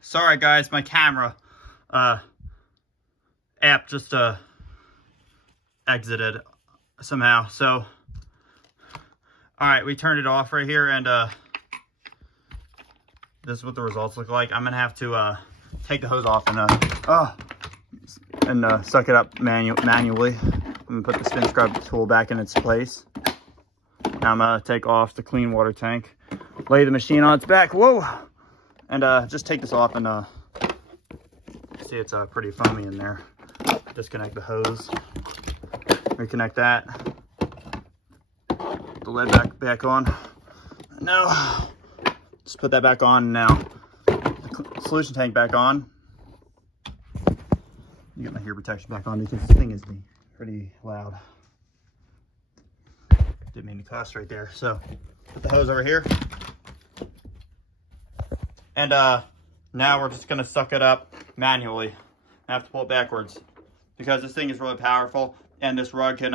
sorry guys, my camera app just exited somehow. So all right, we turned it off right here, and this is what the results look like. I'm gonna have to take the hose off and suck it up manually. I'm gonna put the SpinScrub tool back in its place. Now I'm gonna take off the clean water tank, lay the machine on its back, whoa, and just take this off, and see it's pretty foamy in there. Disconnect the hose, reconnect that, put the lid back on. No, just put that back on now. The solution tank back on. You get my hear protection back on because this thing is pretty loud. Didn't mean to cuss right there. So put the hose over here. And now we're just gonna suck it up manually. I have to pull it backwards because this thing is really powerful, and this rug can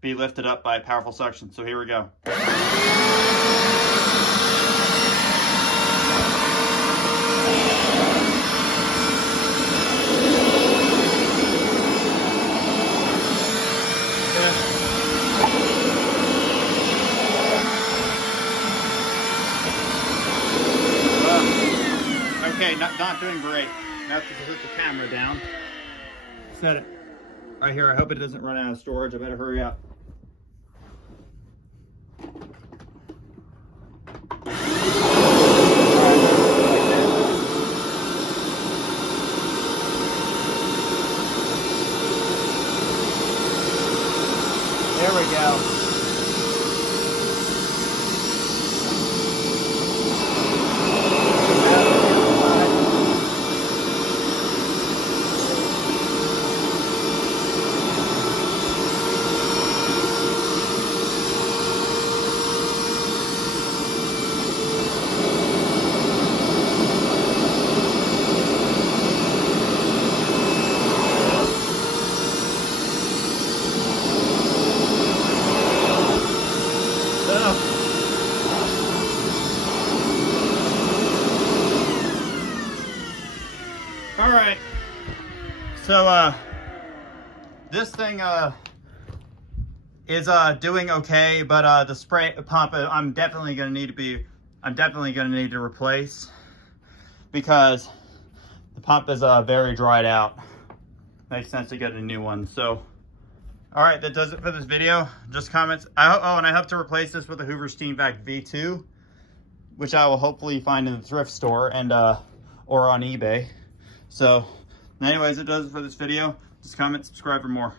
be lifted up by a powerful suction. So here we go. Okay, not doing great. Now to put the camera down. Set it right here. I hope it doesn't run out of storage. I better hurry up. There we go. All right, so this thing is doing okay, but the spray pump I'm definitely gonna need to replace because the pump is very dried out. Makes sense to get a new one. So all right, that does it for this video. Just comments. And I hope to replace this with a Hoover SteamVac V2, which I will hopefully find in the thrift store and or on eBay. So anyways, it does it for this video. Just comment, subscribe for more.